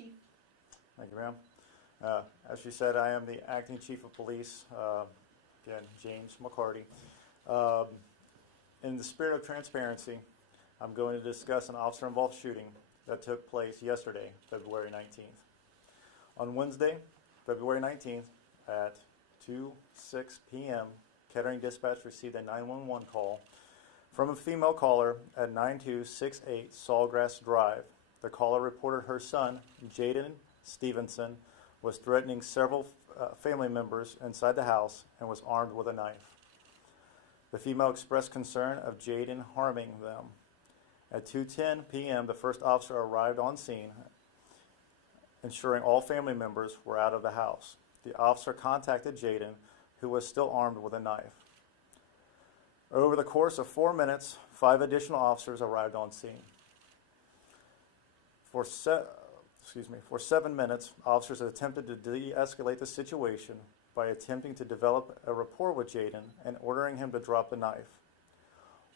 Chief. Thank you, ma'am. As she said, I am the acting chief of police, again, James McCarty. In the spirit of transparency, I'm going to discuss an officer-involved shooting that took place yesterday, February 19th. On Wednesday, February 19th, at 2:06 p.m., Kettering Dispatch received a 911 call from a female caller at 9268 Sawgrass Drive. The caller reported her son, Jaden Stevenson, was threatening several family members inside the house and was armed with a knife. The female expressed concern of Jaden harming them. At 2:10 p.m., the first officer arrived on scene, ensuring all family members were out of the house. The officer contacted Jaden, who was still armed with a knife. Over the course of 4 minutes, 5 additional officers arrived on scene. For 7 minutes, officers attempted to de-escalate the situation by attempting to develop a rapport with Jaden and ordering him to drop the knife.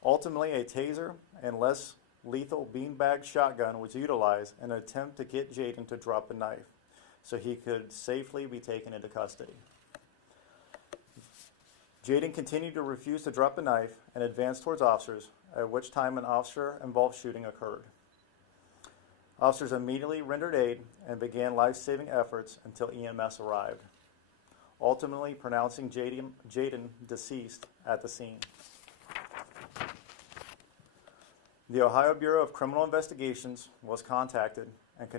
Ultimately, a taser and less lethal beanbag shotgun was utilized in an attempt to get Jaden to drop the knife so he could safely be taken into custody. Jaden continued to refuse to drop the knife and advanced towards officers, at which time an officer-involved shooting occurred. Officers immediately rendered aid and began life-saving efforts until EMS arrived, ultimately pronouncing Jaden deceased at the scene. The Ohio Bureau of Criminal Investigations was contacted and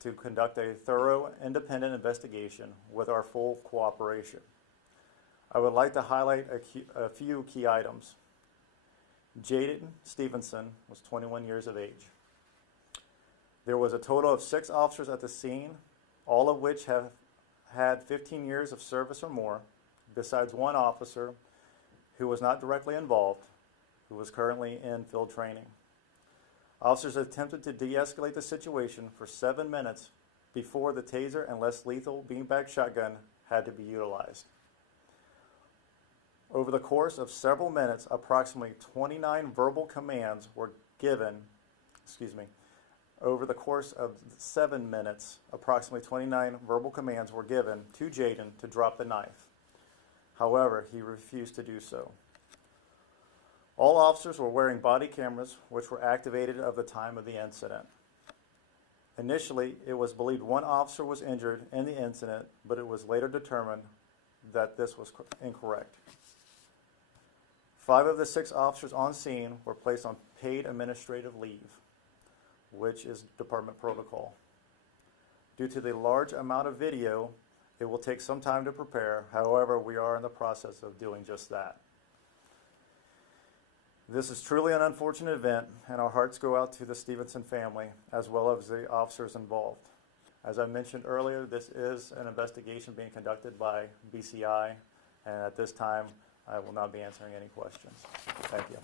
to conduct a thorough, independent investigation with our full cooperation. I would like to highlight a few key items. Jaden Stevenson was 21 years of age. There was a total of 6 officers at the scene, all of which have had 15 years of service or more, besides 1 officer who was not directly involved, who was currently in field training. Officers attempted to de-escalate the situation for 7 minutes before the taser and less lethal beanbag shotgun had to be utilized. Over the course of several minutes, approximately 29 verbal commands were given, over the course of 7 minutes, approximately 29 verbal commands were given to Jaden to drop the knife. However, he refused to do so. All officers were wearing body cameras, which were activated at the time of the incident. Initially, it was believed 1 officer was injured in the incident, but it was later determined that this was incorrect. 5 of the 6 officers on scene were placed on paid administrative leave, which is department protocol. Due to the large amount of video, it will take some time to prepare. However, we are in the process of doing just that. This is truly an unfortunate event, and our hearts go out to the Stevenson family as well as the officers involved. As I mentioned earlier, this is an investigation being conducted by BCI, and at this time, I will not be answering any questions. Thank you.